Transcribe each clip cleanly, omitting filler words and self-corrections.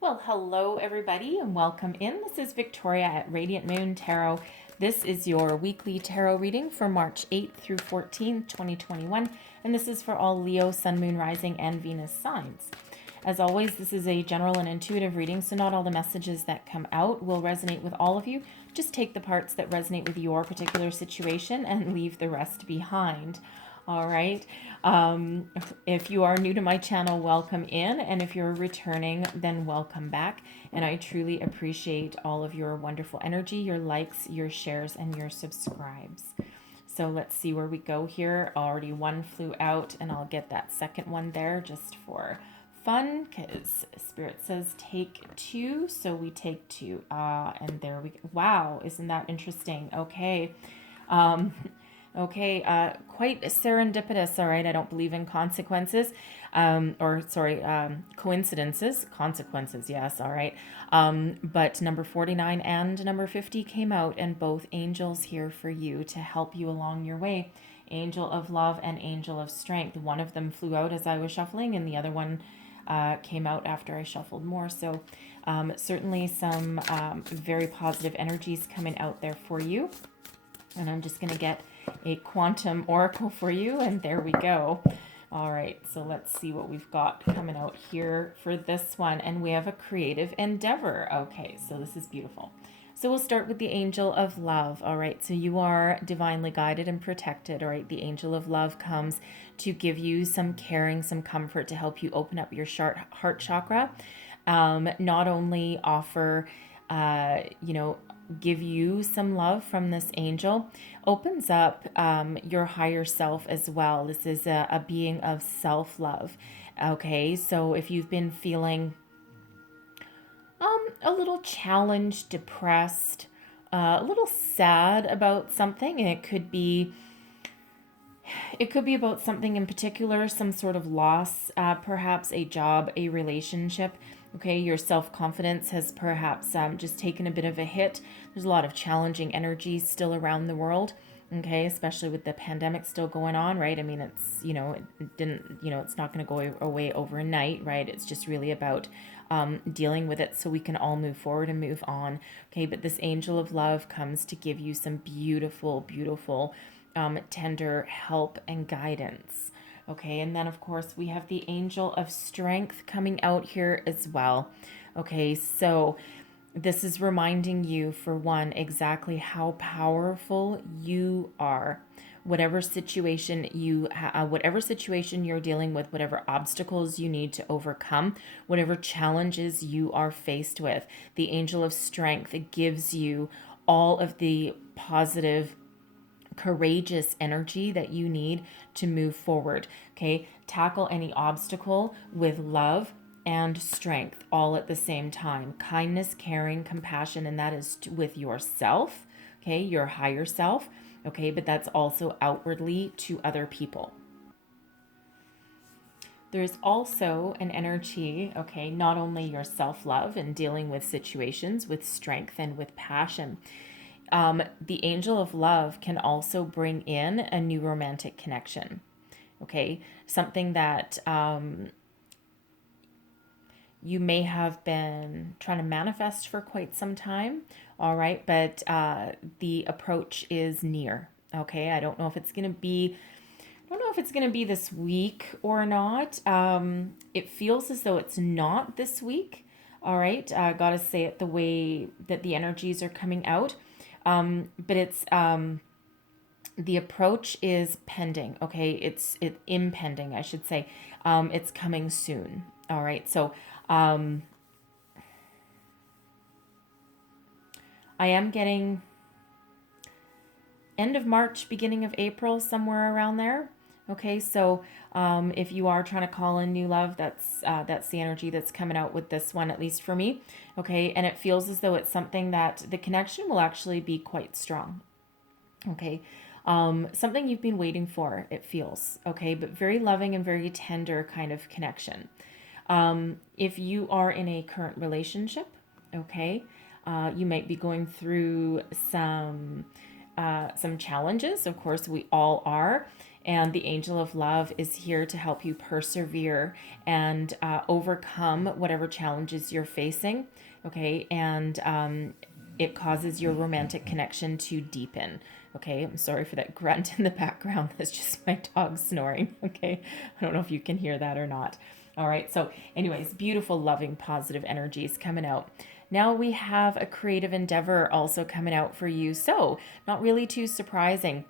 Well, hello everybody and welcome in. This is Victoria at Radiant Moon Tarot. This is your weekly tarot reading for March 8th through 14th, 2021, and this is for all Leo, Sun, Moon, Rising, and Venus signs. As always, this is a general and intuitive reading, so not all the messages that come out will resonate with all of you. Just take the parts that resonate with your particular situation and leave the rest behind. All right. If you are new to my channel, welcome in. And if you're returning, then welcome back. And I truly appreciate all of your wonderful energy, your likes, your shares, and your subscribes. So let's see where we go here. Already one flew out, and I'll get that second one there just for fun, because Spirit says take two. So we take two. And there we go. Wow, isn't that interesting? Okay. Okay, quite serendipitous. All right, I don't believe in consequences, coincidences. Consequences, yes. All right, but number 49 and number 50 came out, and both angels here for you to help you along your way. Angel of love and angel of strength. One of them flew out as I was shuffling, and the other one came out after I shuffled more. So certainly some very positive energies coming out there for you. And I'm just going to get a quantum oracle for you, and there we go. All right, so let's see what we've got coming out here for this one. And we have a creative endeavor. Okay, so this is beautiful. So we'll start with the angel of love. All right, so you are divinely guided and protected. All right, the angel of love comes to give you some caring, some comfort, to help you open up your heart chakra. Not only offer, give you some love from this angel, opens up your higher self as well. This is a being of self-love. Okay, so if you've been feeling a little challenged, depressed, a little sad about something, and it could be about something in particular, some sort of loss, perhaps a job, a relationship. Okay, your self-confidence has perhaps just taken a bit of a hit. There's a lot of challenging energies still around the world. Okay, especially with the pandemic still going on, right? I mean, it's, it's not going to go away overnight, right? It's just really about dealing with it so we can all move forward and move on. Okay, but this angel of love comes to give you some beautiful, beautiful, tender help and guidance. Okay, and then of course we have the angel of strength coming out here as well. Okay, so this is reminding you, for one, exactly how powerful you are. Whatever situation you're dealing with, whatever obstacles you need to overcome, whatever challenges you are faced with, the angel of strength gives you all of the positive, courageous energy that you need to move forward. Okay, tackle any obstacle with love and strength all at the same time. Kindness, caring, compassion, and that is with yourself, okay, your higher self, okay, but that's also outwardly to other people. There's also an energy, okay, not only your self-love and dealing with situations with strength and with passion. The angel of love can also bring in a new romantic connection. Okay, something that you may have been trying to manifest for quite some time. All right, but the approach is near. Okay, I don't know if it's going to be this week or not. It feels as though it's not this week. All right, I gotta say it the way that the energies are coming out. But it's the approach is pending. Okay, it's impending, I should say. It's coming soon. All right, so I am getting end of March, beginning of April, somewhere around there. Okay, so if you are trying to call in new love, that's the energy that's coming out with this one, at least for me. Okay, and it feels as though it's something that the connection will actually be quite strong. Okay, something you've been waiting for, it feels. Okay, but very loving and very tender kind of connection. If you are in a current relationship, okay, you might be going through some challenges. Of course, we all are. And the angel of love is here to help you persevere and overcome whatever challenges you're facing. Okay. And it causes your romantic connection to deepen. Okay, I'm sorry for that grunt in the background. That's just my dog snoring. Okay, I don't know if you can hear that or not. All right, so anyways, beautiful, loving, positive energies coming out. Now we have a creative endeavor also coming out for you. So not really too surprising.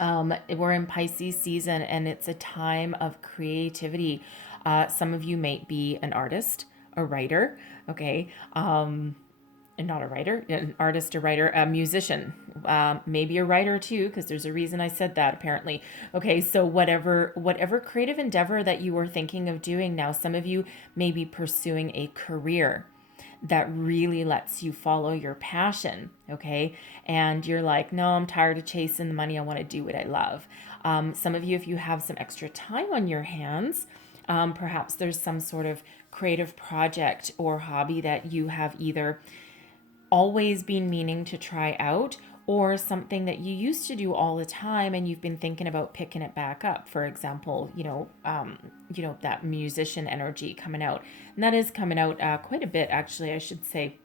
We're in Pisces season and it's a time of creativity. Some of you might be an artist, a writer, okay? And not a writer, an artist, a writer, a musician, maybe a writer too, because there's a reason I said that apparently. Okay, so whatever creative endeavor that you are thinking of doing now, some of you may be pursuing a career that really lets you follow your passion, okay? And you're like, no, I'm tired of chasing the money. I want to do what I love. Some of you, if you have some extra time on your hands, perhaps there's some sort of creative project or hobby that you have either always been meaning to try out or something that you used to do all the time and you've been thinking about picking it back up. For example, that musician energy coming out. And that is coming out quite a bit, actually, I should say,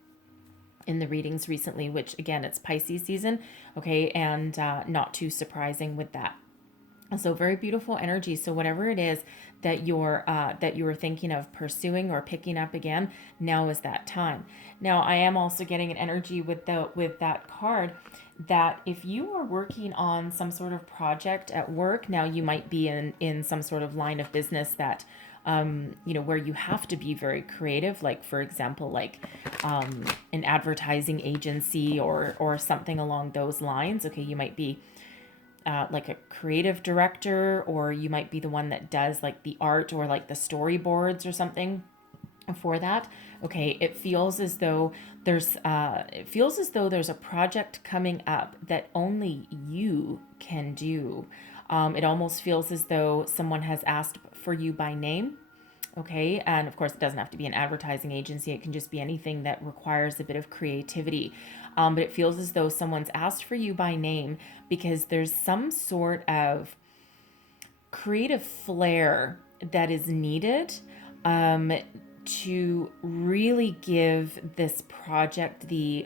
in the readings recently, which again, it's Pisces season. Okay. And not too surprising with that. So very beautiful energy. So whatever it is that you're thinking of pursuing or picking up again, now is that time. Now I am also getting an energy with that card that if you are working on some sort of project at work, now you might be in some sort of line of business that where you have to be very creative, like for example, like an advertising agency or something along those lines. Okay, you might be like a creative director, or you might be the one that does like the art or like the storyboards or something for that. Okay, it feels as though there's a project coming up that only you can do. It almost feels as though someone has asked for you by name. Okay, and of course it doesn't have to be an advertising agency. It can just be anything that requires a bit of creativity. But it feels as though someone's asked for you by name because there's some sort of creative flair that is needed to really give this project the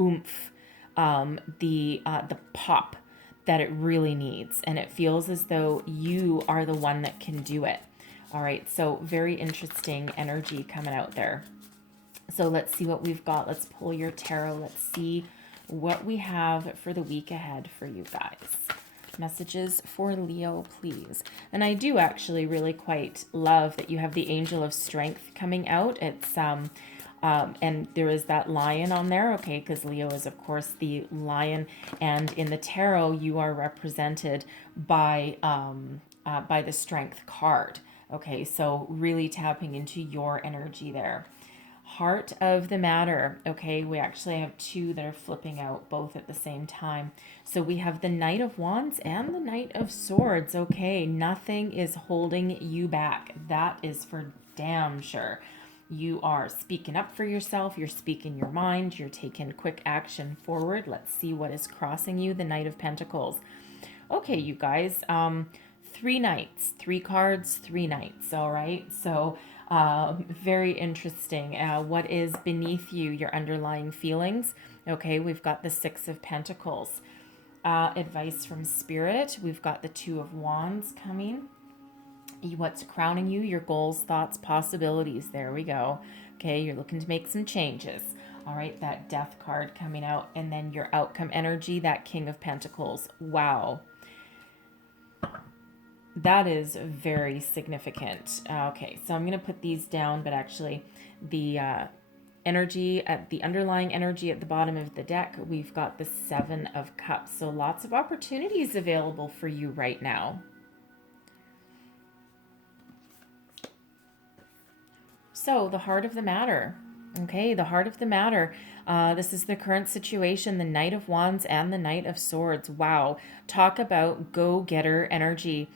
oomph, the pop that it really needs. And it feels as though you are the one that can do it. All right, so very interesting energy coming out there. So let's see what we've got. Let's pull your tarot. Let's see what we have for the week ahead for you guys. Messages for Leo, please. And I do actually really quite love that you have the Angel of Strength coming out. It's and there is that lion on there, okay, because Leo is of course the lion, and in the tarot you are represented by the Strength card. Okay, so really tapping into your energy there. Heart of the matter. Okay, we actually have two that are flipping out both at the same time. So we have the Knight of Wands and the Knight of Swords. Okay, nothing is holding you back. That is for damn sure. You are speaking up for yourself. You're speaking your mind. You're taking quick action forward. Let's see what is crossing you. The Knight of Pentacles. Okay, you guys. 3 knights, 3 cards, 3 knights. All right, so very interesting. What is beneath you, your underlying feelings? Okay, we've got the 6 of Pentacles. Advice from Spirit. We've got the 2 of Wands coming. What's crowning you, your goals, thoughts, possibilities. There we go. Okay, you're looking to make some changes. All right, that Death card coming out, and then your outcome energy, that King of Pentacles. Wow. That is very significant. Okay, so I'm going to put these down, but actually the energy at the underlying energy at the bottom of the deck, we've got the 7 of Cups. So lots of opportunities available for you right now. So the heart of the matter. Okay, the heart of the matter. This is the current situation, the Knight of Wands and the Knight of Swords. Wow. Talk about go-getter energy.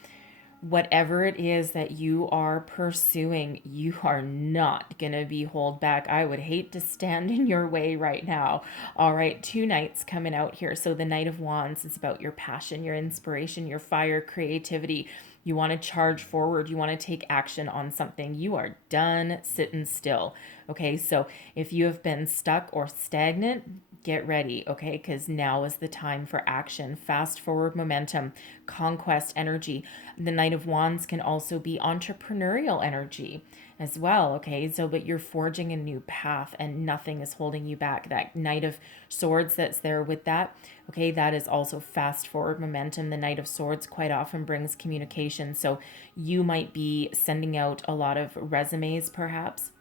whatever it is that you are pursuing, you are not going to be held back. I would hate to stand in your way right now. All right, two knights coming out here. So the Knight of Wands is about your passion, your inspiration, your fire, creativity. You want to charge forward. You want to take action on something. You are done sitting still. Okay, so if you have been stuck or stagnant, get ready, okay? Because now is the time for action, fast forward momentum, conquest energy. The Knight of Wands can also be entrepreneurial energy as well, okay? So, but you're forging a new path and nothing is holding you back. That Knight of Swords that's there with that, okay, that is also fast forward momentum. The Knight of Swords quite often brings communication. So, you might be sending out a lot of resumes, perhaps.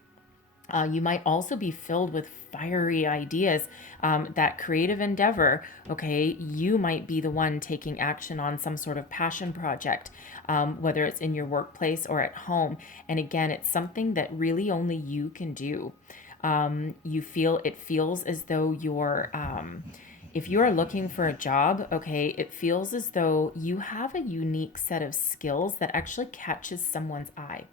You might also be filled with fiery ideas, that creative endeavor. Okay, you might be the one taking action on some sort of passion project, whether it's in your workplace or at home. And again, it's something that really only you can do. It feels as though you're, if you are looking for a job, okay, it feels as though you have a unique set of skills that actually catches someone's eye.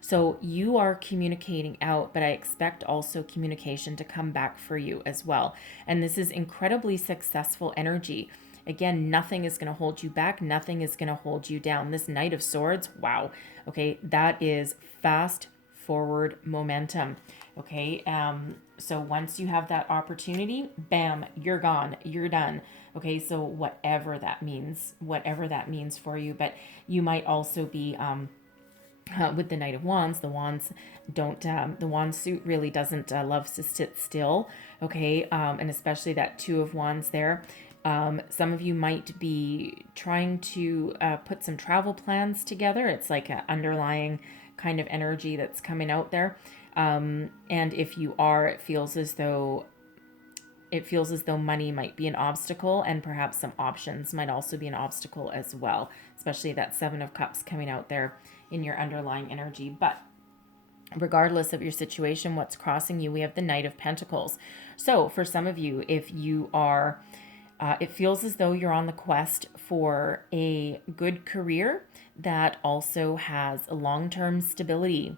So you are communicating out, but I expect also communication to come back for you as well. And this is incredibly successful energy. Again, nothing is going to hold you back. Nothing is going to hold you down. This Knight of Swords, wow. Okay, that is fast forward momentum. Okay, so once you have that opportunity, bam, you're gone. You're done. Okay, so whatever that means for you. But you might also be with the Knight of Wands, the wands don't, the wand suit really doesn't love to sit still, okay? And especially that Two of Wands there. Some of you might be trying to put some travel plans together. It's like an underlying kind of energy that's coming out there. And if you are, it feels as though money might be an obstacle, and perhaps some options might also be an obstacle as well, especially that Seven of Cups coming out there in your underlying energy. But regardless of your situation, what's crossing you, we have the Knight of Pentacles. So for some of you, if you are, it feels as though you're on the quest for a good career that also has a long-term stability.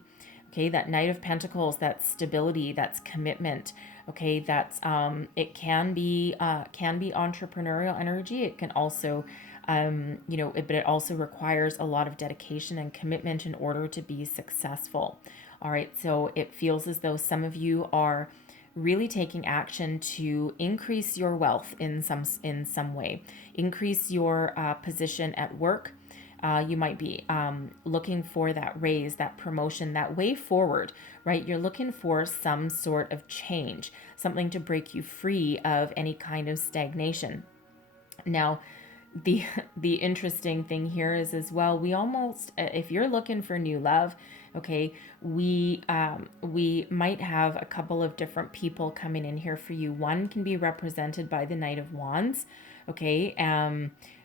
Okay, that Knight of Pentacles, that stability, that's commitment. Okay, that's it can be entrepreneurial energy. It can also, but it also requires a lot of dedication and commitment in order to be successful. All right, so it feels as though some of you are really taking action to increase your wealth in some way, increase your position at work. You might be looking for that raise, that promotion, that way forward, right? You're looking for some sort of change, something to break you free of any kind of stagnation. Now, the interesting thing here is as well, we almost, if you're looking for new love, okay, we might have a couple of different people coming in here for you. One can be represented by the Knight of Wands, okay,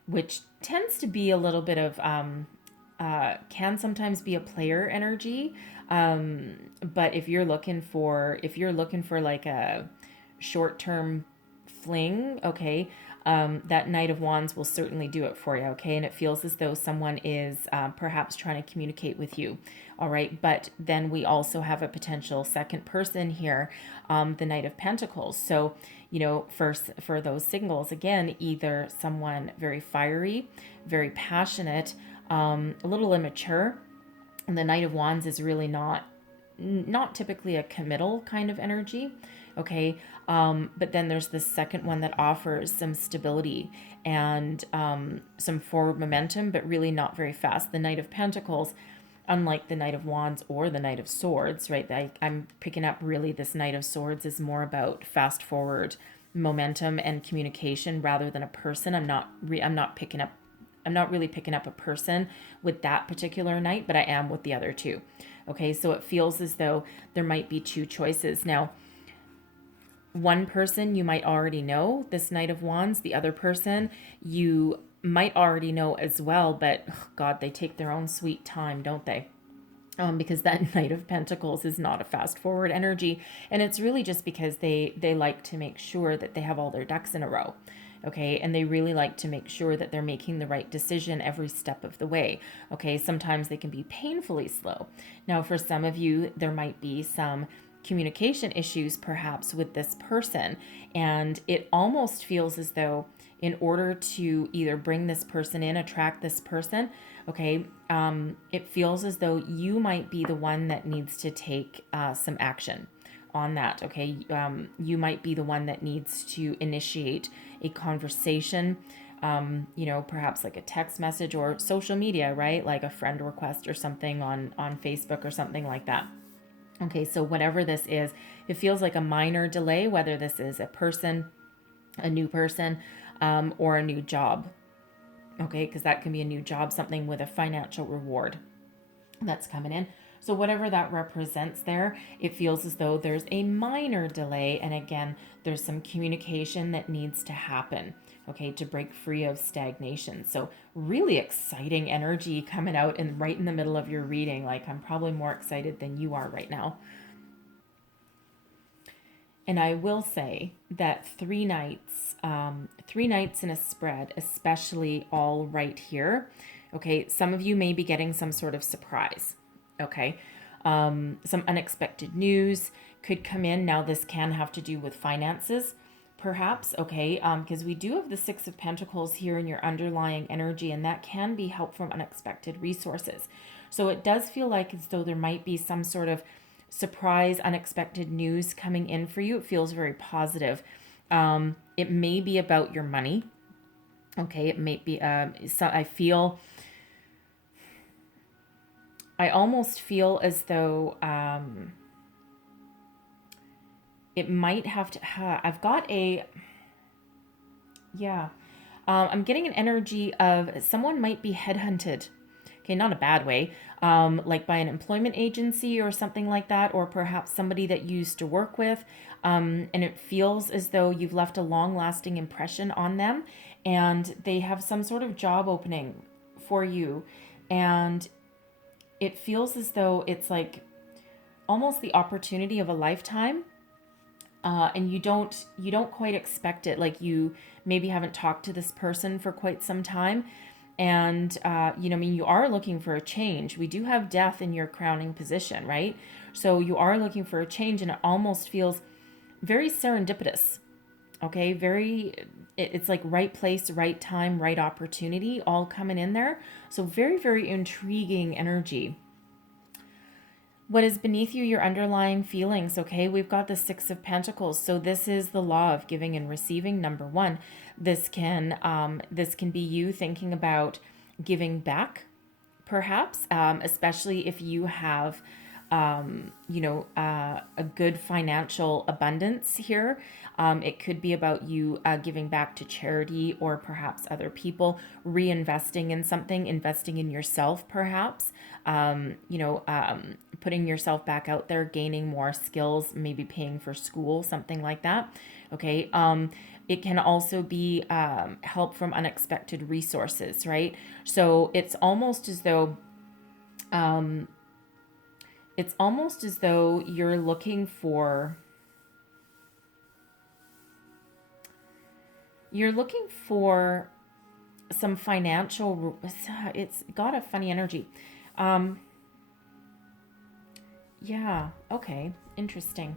which tends to be a little bit of can sometimes be a player energy, but if you're looking for like a short-term fling, okay, that Knight of Wands will certainly do it for you, okay? And it feels as though someone is perhaps trying to communicate with you, all right? But then we also have a potential second person here, the Knight of Pentacles. So, for those signals, again, either someone very fiery, very passionate, a little immature. And the Knight of Wands is really not typically a committal kind of energy, okay? But then there's the second one that offers some stability and some forward momentum, but really not very fast. The Knight of Pentacles, unlike the Knight of Wands or the Knight of Swords, right? I'm picking up really this Knight of Swords is more about fast forward momentum and communication rather than a person. I'm not really picking up a person with that particular Knight, but I am with the other two. Okay, so it feels as though there might be two choices. Now, one person you might already know, this Knight of Wands. The other person you might already know as well, but God, they take their own sweet time, don't they? Because that Knight of Pentacles is not a fast forward energy. And it's really just because they like to make sure that they have all their ducks in a row. Okay. And they really like to make sure that they're making the right decision every step of the way. Okay. Sometimes they can be painfully slow. Now, for some of you, there might be some communication issues perhaps with this person. And it almost feels as though, in order to either bring this person in, attract this person, okay, it feels as though you might be the one that needs to take some action on that. Okay, you might be the one that needs to initiate a conversation, perhaps like a text message or social media, right? Like a friend request or something on Facebook or something like that. Okay, so whatever this is, it feels like a minor delay, whether this is a person, a new person, or a new job. Okay, because that can be a new job, something with a financial reward that's coming in. So whatever that represents there, it feels as though there's a minor delay. And again, there's some communication that needs to happen, okay, to break free of stagnation. So really exciting energy coming out and right in the middle of your reading. Like, I'm probably more excited than you are right now. And I will say that 3 nights in a spread, especially all right here. Okay, some of you may be getting some sort of surprise. Okay, some unexpected news could come in. Now, this can have to do with finances, perhaps. Okay, because we do have the Six of Pentacles here in your underlying energy, and that can be help from unexpected resources. So it does feel like as though there might be some sort of surprise, unexpected news coming in for you. It feels very positive. It may be about your money. Okay, it may be. I almost feel as though it might have to. I've got a. Yeah, I'm getting an energy of someone might be headhunted. Okay, not a bad way, like by an employment agency or something like that, or perhaps somebody that you used to work with, and it feels as though you've left a long-lasting impression on them, and they have some sort of job opening for you, and it feels as though it's like almost the opportunity of a lifetime, and you don't quite expect it. Like, you maybe haven't talked to this person for quite some time. And, you are looking for a change. We do have death in your crowning position, right? So you are looking for a change, and it almost feels very serendipitous. Okay. It's like right place, right time, right opportunity, all coming in there. So very, very intriguing energy. What is beneath you, your underlying feelings? Okay, we've got the Six of Pentacles. So this is the law of giving and receiving. Number one, this can be you thinking about giving back, perhaps, especially if you have a good financial abundance here. It could be about you giving back to charity or perhaps other people, reinvesting in something, investing in yourself, perhaps, putting yourself back out there, gaining more skills, maybe paying for school, something like that. Okay. It can also be help from unexpected resources, right? So it's almost as though you're looking for some financial. It's got a funny energy. Yeah, okay, interesting.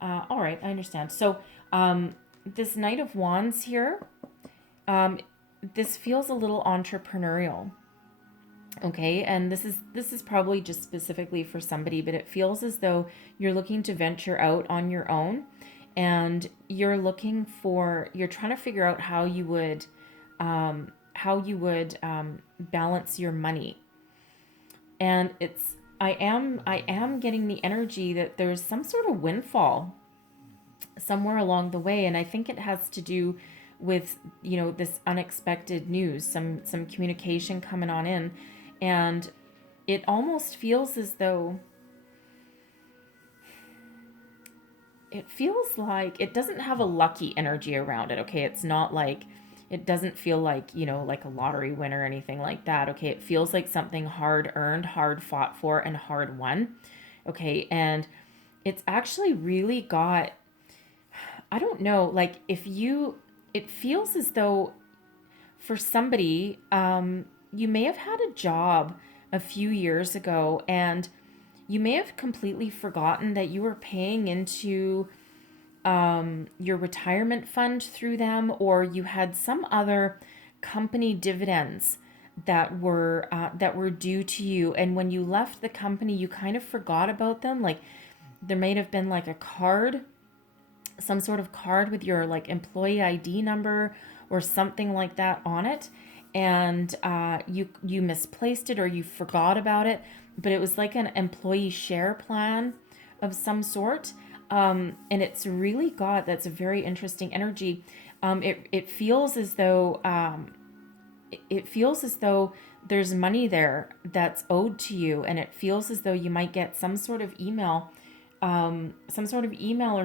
All right, I understand. So this Knight of Wands here, this feels a little entrepreneurial. Okay, and this is probably just specifically for somebody, but it feels as though you're looking to venture out on your own, and you're trying to figure out how you would balance your money. And I am getting the energy that there's some sort of windfall somewhere along the way, and I think it has to do with this unexpected news, some communication coming on in, and it almost feels as though it feels like it doesn't have a lucky energy around it. Okay, it's not like, it doesn't feel like like a lottery winner or anything like that. Okay, it feels like something hard earned, hard fought for, and hard won. Okay, and it's actually really got, I don't know, like if you it feels as though for somebody, you may have had a job a few years ago and you may have completely forgotten that you were paying into your retirement fund through them, or you had some other company dividends that were due to you. And when you left the company, you kind of forgot about them. Like there may have been like a card, some sort of card with your like employee ID number or something like that on it, and you misplaced it or you forgot about it, but it was like an employee share plan of some sort. And it's really got that's a very interesting energy. It feels as though it feels as though there's money there that's owed to you, and it feels as though you might get some sort of email or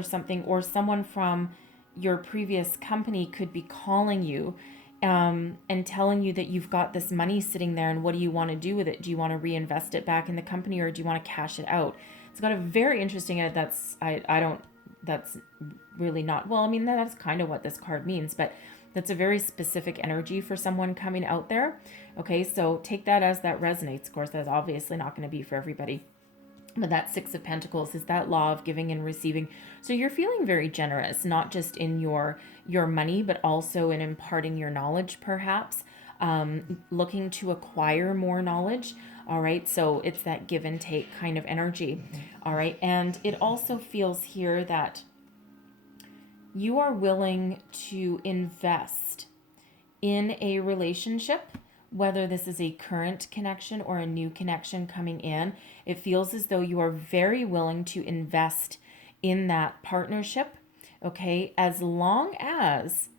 something, or someone from your previous company could be calling you and telling you that you've got this money sitting there and what do you want to do with it? Do you want to reinvest it back in the company or do you want to cash it out? It's got a very interesting, I don't, that's really not, well, I mean, that's kind of what this card means, but that's a very specific energy for someone coming out there. Okay, so take that as that resonates. Of course, that's obviously not going to be for everybody. But that Six of Pentacles is that law of giving and receiving. So you're feeling very generous, not just in your money, but also in imparting your knowledge, perhaps, looking to acquire more knowledge. All right, so it's that give and take kind of energy. All right, and it also feels here that you are willing to invest in a relationship, whether this is a current connection or a new connection coming in. It feels as though you are very willing to invest in that partnership, okay, as long as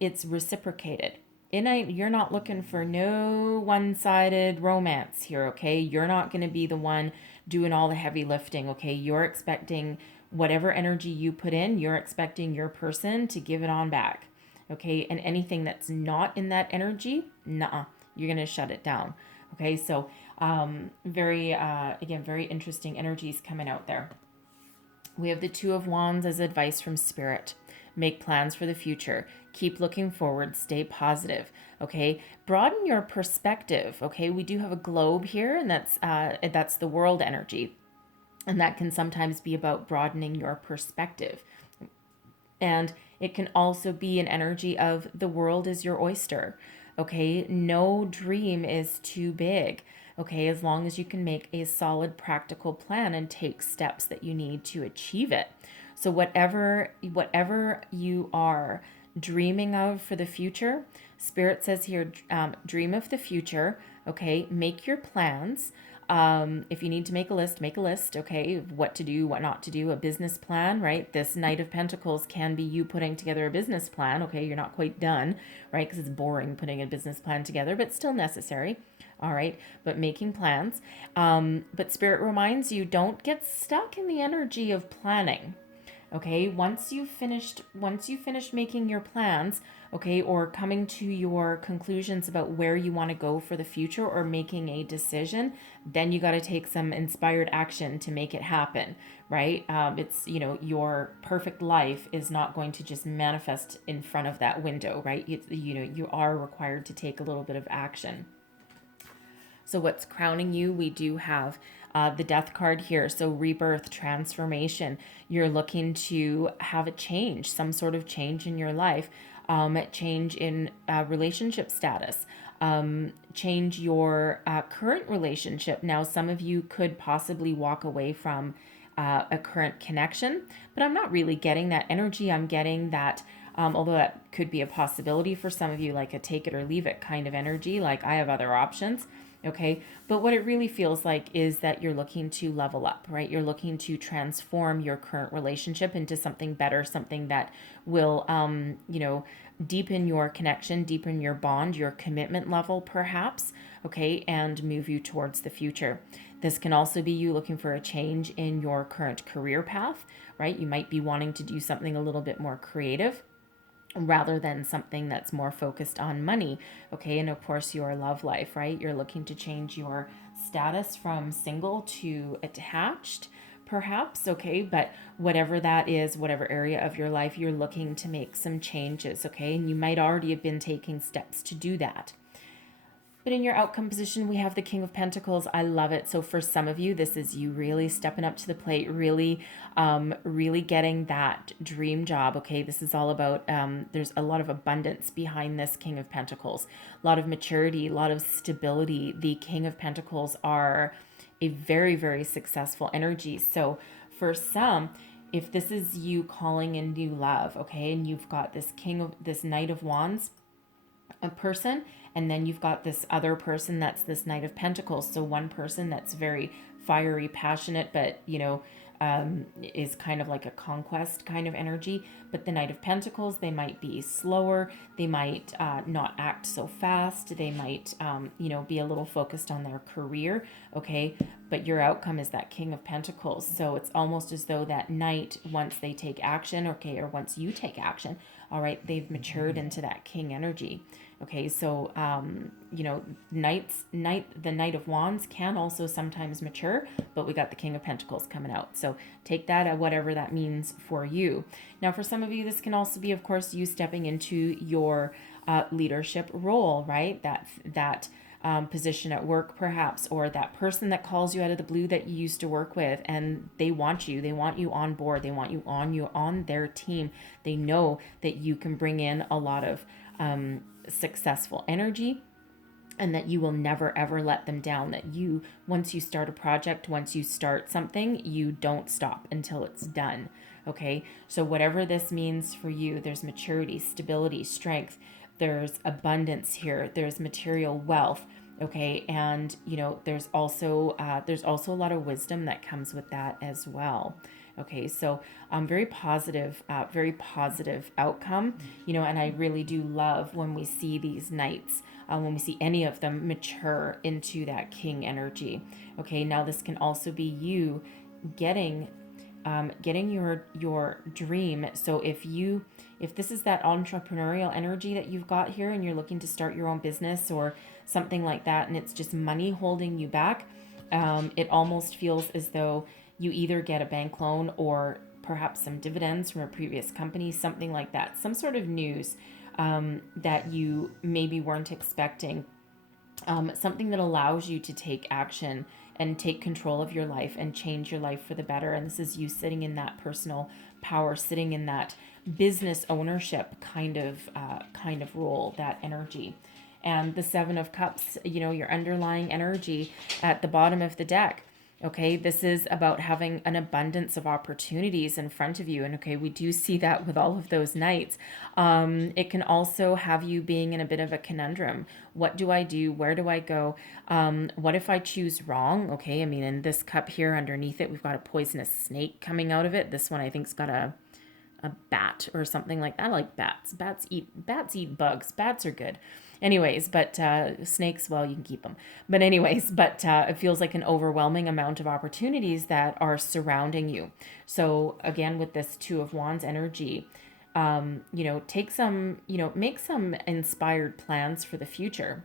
it's reciprocated. You're not looking for no one-sided romance here, okay? You're not going to be the one doing all the heavy lifting, okay? You're expecting whatever energy you put in, you're expecting your person to give it on back, okay? And anything that's not in that energy, nah, you're going to shut it down, okay? So again, very interesting energies coming out there. We have the Two of Wands as advice from Spirit. Make plans for the future. Keep looking forward. Stay positive. Okay. Broaden your perspective. Okay. We do have a globe here, and that's the world energy, and that can sometimes be about broadening your perspective. And it can also be an energy of the world is your oyster. Okay. No dream is too big. Okay, as long as you can make a solid practical plan and take steps that you need to achieve it. So whatever you are dreaming of for the future, Spirit says here, dream of the future. Okay, make your plans. If you need to make a list, okay, what to do, what not to do, a business plan, right? This Knight of Pentacles can be you putting together a business plan, okay? You're not quite done, right? Because it's boring putting a business plan together, but still necessary, all right? But making plans. But Spirit reminds you, don't get stuck in the energy of planning. Okay, once you've finished making your plans, okay, or coming to your conclusions about where you want to go for the future or making a decision, then you got to take some inspired action to make it happen, right? It's, your perfect life is not going to just manifest in front of that window, right? You are required to take a little bit of action. So what's crowning you? We do have the Death card here. So rebirth, transformation. You're looking to have a change, some sort of change in your life, change in relationship status, change your current relationship. Now, some of you could possibly walk away from a current connection, but I'm not really getting that energy. I'm getting that, although that could be a possibility for some of you, like a take it or leave it kind of energy, like I have other options. Okay, but what it really feels like is that you're looking to level up, right? You're looking to transform your current relationship into something better, something that will, deepen your connection, deepen your bond, your commitment level, perhaps, okay, and move you towards the future. This can also be you looking for a change in your current career path, right? You might be wanting to do something a little bit more creative rather than something that's more focused on money, okay? And of course, your love life, right? You're looking to change your status from single to attached, perhaps, okay? But whatever that is, whatever area of your life, you're looking to make some changes, okay? And you might already have been taking steps to do that. But in your outcome position, we have the King of Pentacles. I love it. So for some of you, this is you really stepping up to the plate, really, really getting that dream job. Okay, this is all about. There's a lot of abundance behind this King of Pentacles, a lot of maturity, a lot of stability. The King of Pentacles are a very, very successful energy. So for some, if this is you calling in new love, okay, and you've got this Knight of Wands, a person, and then you've got this other person that's this Knight of Pentacles. So one person that's very fiery, passionate, but is kind of like a conquest kind of energy. But the Knight of Pentacles, they might be slower, they might not act so fast, they might be a little focused on their career, okay? But your outcome is that King of Pentacles. So it's almost as though that Knight, once they take action, okay, or once you take action, all right, they've matured into that King energy. Okay, so the Knight of Wands can also sometimes mature, but we got the King of Pentacles coming out. So take that at whatever that means for you. Now, for some of you, this can also be, of course, you stepping into your leadership role, right? That position at work, perhaps, or that person that calls you out of the blue that you used to work with, and they want you on board, they want you on their team. They know that you can bring in a lot of successful energy, and that you will never ever let them down, that you, once you start a project, once you start something, you don't stop until it's done. Okay, so whatever this means for you, there's maturity, stability, strength, there's abundance here, there's material wealth, okay, and there's also a lot of wisdom that comes with that as well. Okay, so very positive outcome, and I really do love when we see these knights, when we see any of them mature into that King energy. Okay, now this can also be you getting your dream. So if this is that entrepreneurial energy that you've got here, and you're looking to start your own business or something like that, and it's just money holding you back, it almost feels as though you either get a bank loan or perhaps some dividends from a previous company, something like that, some sort of news that you maybe weren't expecting, something that allows you to take action and take control of your life and change your life for the better. And this is you sitting in that personal power, sitting in that business ownership kind of role, that energy. And the Seven of Cups, your underlying energy at the bottom of the deck. Okay, this is about having an abundance of opportunities in front of you. And okay, we do see that with all of those knights. It can also have you being in a bit of a conundrum. What do I do? Where do I go? What if I choose wrong? Okay, I mean, in this cup here underneath it, we've got a poisonous snake coming out of it. This one I think's got a bat or something like that. I like bats. Bats eat bugs. Bats are good. Anyways, but snakes, well, you can keep them. But anyways, it feels like an overwhelming amount of opportunities that are surrounding you. So again, with this Two of Wands energy, take some, make some inspired plans for the future.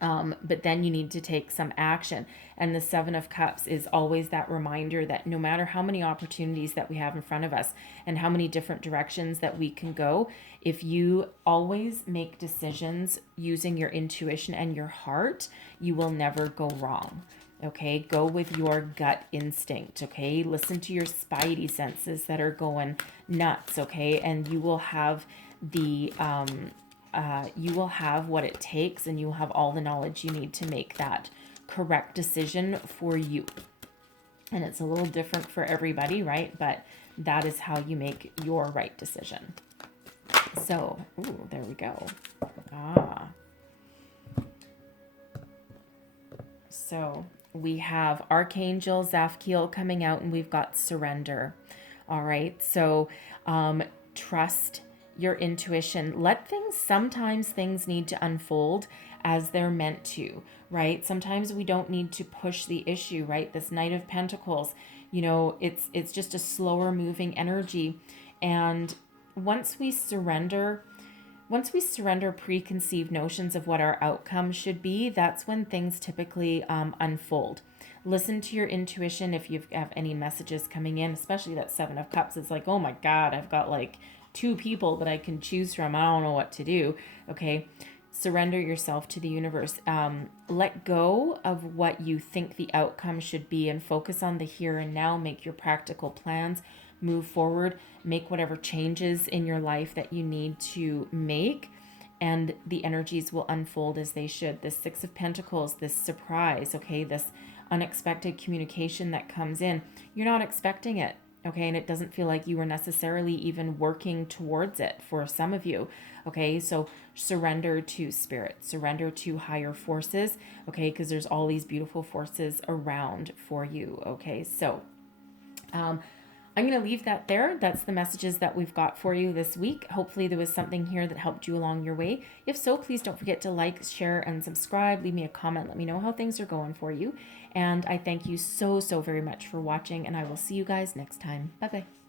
But then you need to take some action. And the Seven of Cups is always that reminder that no matter how many opportunities that we have in front of us and how many different directions that we can go, if you always make decisions using your intuition and your heart, you will never go wrong. Okay, go with your gut instinct. Okay, listen to your spidey senses that are going nuts. Okay, and you will have what it takes, and you will have all the knowledge you need to make that correct decision for you. And it's a little different for everybody, right? But that is how you make your right decision. So, ooh, there we go. So we have Archangel Zafkiel coming out, and we've got surrender. All right. So trust your intuition. Sometimes things need to unfold as they're meant to, right? Sometimes we don't need to push the issue, right? This Knight of Pentacles, it's just a slower moving energy. And once we surrender preconceived notions of what our outcome should be, that's when things typically unfold. Listen to your intuition if you have any messages coming in, especially that Seven of Cups. It's like, oh my God, I've got like two people that I can choose from. I don't know what to do. Okay. Surrender yourself to the universe. Let go of what you think the outcome should be and focus on the here and now. Make your practical plans. Move forward. Make whatever changes in your life that you need to make, and the energies will unfold as they should. This Six of Pentacles, this surprise, okay, this unexpected communication that comes in, you're not expecting it, okay, and it doesn't feel like you were necessarily even working towards it for some of you, okay, so surrender to spirit, surrender to higher forces, okay, because there's all these beautiful forces around for you, okay, so I'm going to leave that there. That's the messages that we've got for you this week. Hopefully there was something here that helped you along your way. If so, please don't forget to like, share, and subscribe. Leave me a comment. Let me know how things are going for you. And I thank you so, so very much for watching, and I will see you guys next time. Bye-bye.